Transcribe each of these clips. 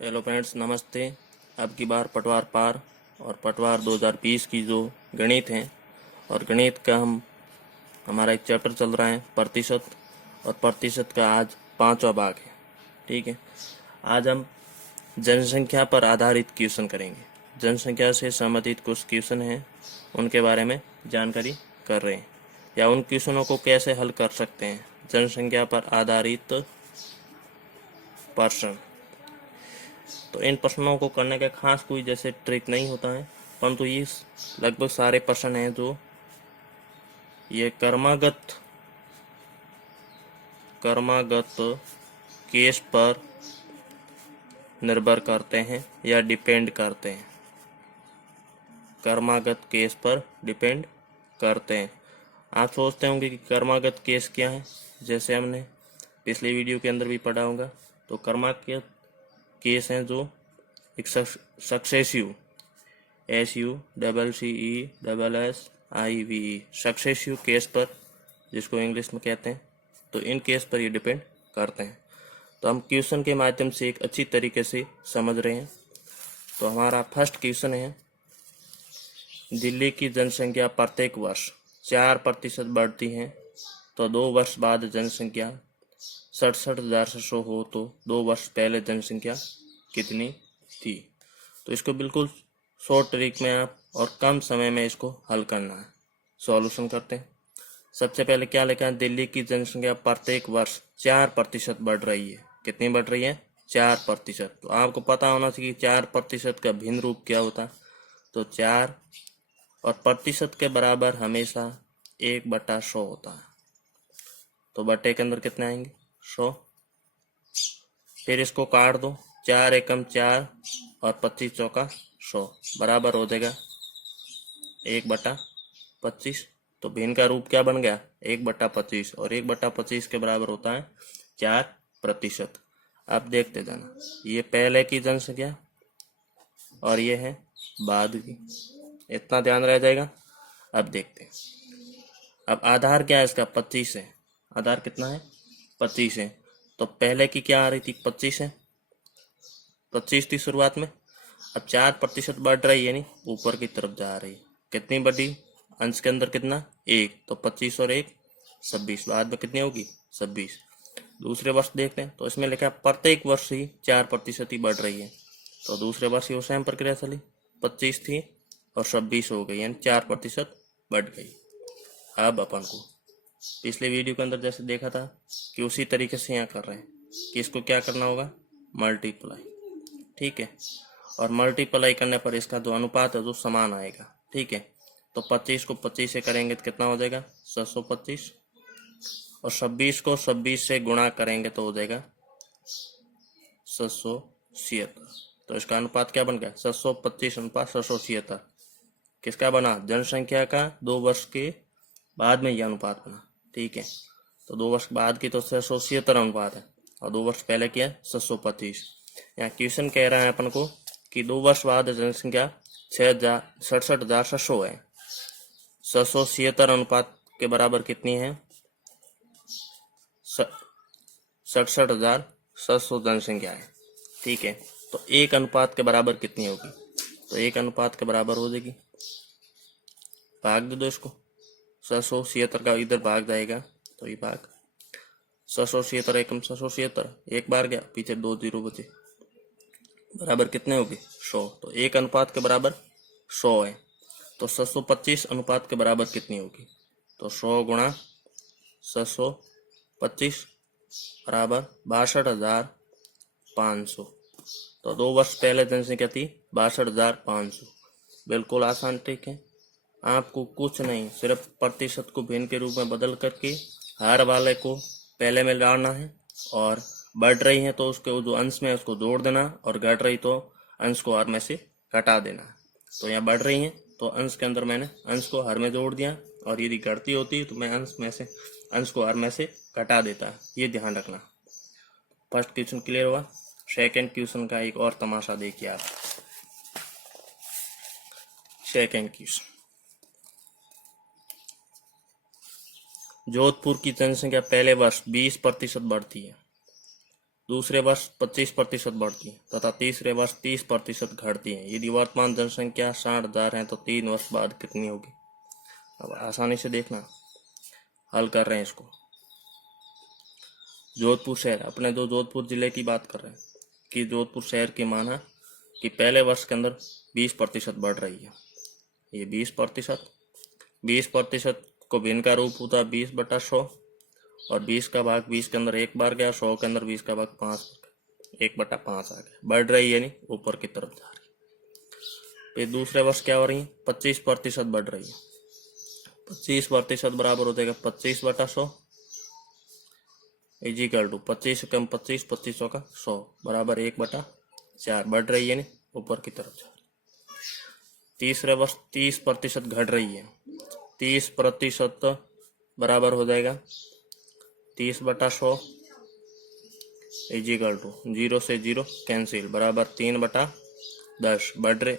Hello friends, नमस्ते। अब की बार पटवार पार और पटवार 2020 की जो गणित हैं और गणित का हमारा एक चैप्टर चल रहा है प्रतिशत, और प्रतिशत का आज 5वां भाग है। ठीक है, आज हम जनसंख्या पर आधारित क्वेश्चन करेंगे। जनसंख्या से संबंधित कुछ क्वेश्चन हैं, उनके बारे में जानकारी कर रहे हैं, या उन क्वेश्चनों को कैसे हल कर सकते हैं। जनसंख्या पर आधारित प्रश्न, तो इन प्रश्नों को करने का खास कोई जैसे ट्रिक नहीं होता है, परंतु ये लगभग सारे प्रश्न हैं जो ये कर्मागत केस पर निर्भर करते हैं या डिपेंड करते हैं। कर्मागत केस पर डिपेंड करते हैं। आप सोचते होंगे कि कर्मागत केस क्या है, जैसे हमने पिछले वीडियो के अंदर भी पढ़ा होगा। तो कर्मागत केस हैं जो एक सक्सेसिव SUCCESSIVE सक्सेसिव केस पर, जिसको इंग्लिश में कहते हैं, तो इन केस पर ये डिपेंड करते हैं। तो हम क्वेश्चन के माध्यम से एक अच्छी तरीके से समझ रहे हैं। तो हमारा फर्स्ट क्वेश्चन है, दिल्ली की जनसंख्या प्रत्येक वर्ष 4% बढ़ती है, तो 2 वर्ष बाद जनसंख्या 67,700 हो तो 2 वर्ष पहले जनसंख्या कितनी थी। तो इसको बिल्कुल शॉर्ट ट्रिक में आप और कम समय में इसको हल करना है। सॉल्यूशन करते हैं। सबसे पहले क्या लिखा है, दिल्ली की जनसंख्या प्रत्येक वर्ष 4% बढ़ रही है। कितनी बढ़ रही है? 4%। तो आपको पता होना चाहिए 4% का भिन्न रूप क्या होता है। तो 4 और प्रतिशत के बराबर हमेशा 1/100 होता है। तो बटे के अंदर कितने आएंगे? 100। फिर इसको काट दो, 4 एकम 4 और 25 चौका 100 बराबर हो जाएगा 1/25। तो भिन्न का रूप क्या बन गया? 1/25, और 1/25 के बराबर होता है 4%। अब देखते जाना, ये पहले की जनसंख्या और ये है बाद की, इतना ध्यान रह जाएगा। अब देखते हैं, अब आधार क्या है इसका? 25 है। आधार कितना है? 25 है। तो पहले की क्या आ रही थी? 25 है, 25 थी शुरुआत में। अब 4% बढ़ रही है, नहीं ऊपर की तरफ जा रही है। कितनी बढ़ी? अंश के अंदर कितना? 1। तो 25 और 1 26, बाद में कितनी होगी? 26। दूसरे वर्ष देखते हैं, तो इसमें लिखा है प्रत्येक वर्ष ही 4% ही बढ़ रही है। तो दूसरे वर्ष ही सेम प्रक्रिया चली, 25 थी और 26 हो गई, यानी 4% बढ़ गई। अब अपन को पिछले वीडियो के अंदर जैसे देखा था कि उसी तरीके से यहाँ कर रहे हैं कि इसको क्या करना होगा? मल्टीप्लाई। ठीक है, और मल्टीप्लाई करने पर इसका जो अनुपात है जो समान आएगा। ठीक है, तो 25 को 25 से करेंगे तो कितना हो जाएगा? 725, और 26 को 26 से गुणा करेंगे तो हो जाएगा 776। तो इसका अनुपात क्या बन गया? 725 अनुपात 776। किसका बना? जनसंख्या का 2 वर्ष के बाद में यह अनुपात बना। ठीक है, तो 2 वर्ष बाद की तो 776 अनुपात है, और 2 वर्ष पहले की है 725। यहाँ क्वेश्चन कह रहा है अपन को कि 2 वर्ष बाद जनसंख्या 67,700 है। 776 अनुपात के बराबर कितनी है? 67,700 जनसंख्या है। ठीक है, तो 1 अनुपात के बराबर कितनी होगी? तो 1 अनुपात के बराबर हो जाएगी, भाग दे दो इसको। 776 का इधर भाग जाएगा, तो ये भाग 776 एकम 776, एक बार गया, पीछे 2 जीरो बचे, बराबर कितने होगी? 100। तो 1 अनुपात के बराबर 100 है। तो 725 अनुपात के बराबर कितनी होगी? तो 100 गुणा 725 बराबर 62,500। तो 2 वर्ष पहले जनसंख्या थी 62,500। बिल्कुल आसान ट्रिक है। आपको कुछ नहीं, सिर्फ प्रतिशत को भिन्न के रूप में बदल करके हर वाले को पहले में डालना है, और बढ़ रही है तो उसके जो अंश में उसको जोड़ देना, और घट रही तो अंश को हर में से घटा देना। तो यहाँ बढ़ रही है तो अंश के अंदर मैंने अंश को हर में जोड़ दिया, और यदि घटती होती तो मैं अंश को हर में से घटा देता। ये ध्यान रखना। फर्स्ट क्वेश्चन क्लियर हुआ। सेकेंड क्वेश्चन का एक और तमाशा देखिए आप। सेकेंड क्वेश्चन, जोधपुर की जनसंख्या पहले वर्ष 20% बढ़ती है। दूसरे वर्ष 25% बढ़ती है तथा तीसरे वर्ष 30% घटती है। यदि वर्तमान जनसंख्या 60,000 है तो 3 वर्ष बाद कितनी होगी। अब आसानी से देखना, हल कर रहे हैं इसको। जोधपुर शहर, अपने जो जोधपुर जिले की बात कर रहे हैं कि जोधपुर शहर की माना कि पहले वर्ष के अंदर 20% बढ़ रही है। ये 20% को भिन्न का रूप होता है 20/100 और 20 का भाग 20 के अंदर एक बार गया, 100 के अंदर 20 का भाग 5, 1/5 आ गया। बढ़ रही है, नहीं ऊपर की तरफ जा रही है। फिर दूसरे वर्ष क्या हो रही है, 25% बढ़ रही है। 25% बराबर हो जाएगा 25/100 इजिकल टू 25 कम 25, 25 का 100 बराबर 1/4। बढ़ रही है, नहीं ऊपर की तरफ जा रही है। तीसरे वर्ष 30% घट रही है। 30% बराबर हो जाएगा 30/100 इजिकल टू 0 से 0 कैंसिल बराबर 3/10। बढ़ रहे,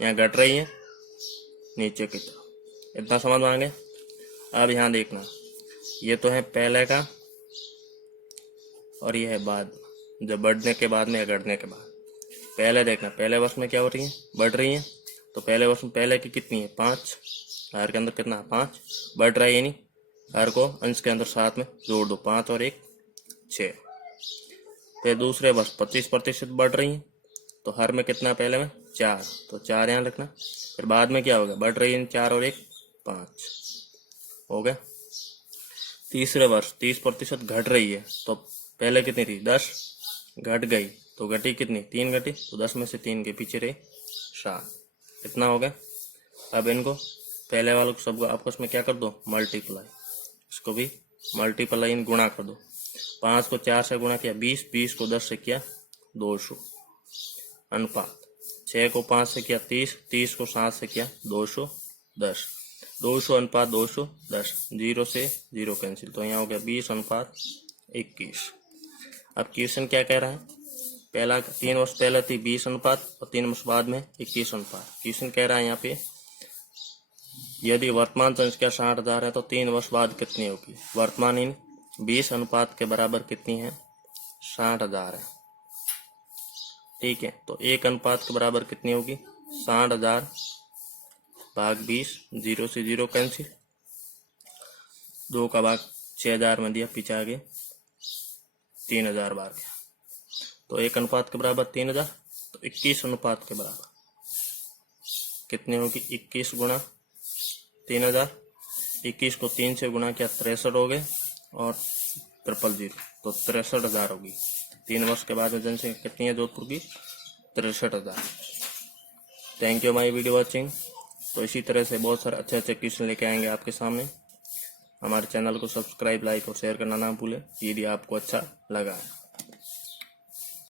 यहाँ घट रही है नीचे की तरफ। इतना समझ में आ गया। अब यहाँ देखना, ये तो है पहले का और ये है बाद, जब बढ़ने के बाद में या घटने के बाद। पहले देखना, पहले वर्ष में क्या हो रही है, बढ़ रही है। तो पहले वर्ष में पहले की कितनी है 5, हर के अंदर कितना है 5, बढ़ रहा है यानी हर को अंश के अंदर साथ में जोड़ दो, 5 और 1 6। फिर दूसरे वर्ष 25% बढ़ रही है तो हर में कितना पहले में 4, तो 4 यहाँ रखना। फिर बाद में क्या होगा, बढ़ रही है 4 और 1 5 हो गया। तीसरे वर्ष 30% घट रही है तो पहले कितनी थी 10, घट गई तो घटी कितनी 3 घटी, तो 10 में से 3 के पीछे रहे 7। इतना हो गया। अब इनको पहले वालों को सबको आपस में क्या कर दो, मल्टीप्लाई। इसको भी मल्टीप्लाई गुणा कर दो। 5 को 4 से गुणा किया 20, 20 को 10 से किया 200 अनुपात। 6 को 5 से किया 30, 30 को 7 से किया 210, 200 अनुपात 210, 0 से 0 कैंसिल, तो यहाँ हो गया 20:21। अब क्वेश्चन क्या कह रहा है, पहला 3 वर्ष पहले थी 20 अनुपात और 3 वर्ष बाद में 21 अनुपात। क्वेश्चन कह रहा है यहाँ पे यदि वर्तमान संख्या 60,000 है तो 3 वर्ष बाद कितनी होगी। वर्तमान इन 20 अनुपात के बराबर कितनी है, 60,000 है। ठीक है, तो 1 अनुपात के बराबर कितनी होगी, 60,000 भाग 20, 0 से 0 कैंसिल, 2 का भाग 6,000 में दिया, पीछे आगे 3,000 बार गया, तो 1 अनुपात के बराबर 3,000, तो 21 अनुपात के बराबर कितनी होगी, 21 गुणा 3,000। 21 को 3 से गुणा किया 63 हो गए और 000, तो 63,000 होगी। 3 वर्ष के बाद में जनसंख्या कितनी है जोधपुर की, 63,000। Thank you my video watching. तो इसी तरह से बहुत सारे अच्छे अच्छे क्वेश्चन लेके आएंगे आपके सामने। हमारे चैनल को सब्सक्राइब, लाइक और शेयर करना ना भूलें यदि आपको अच्छा लगा है।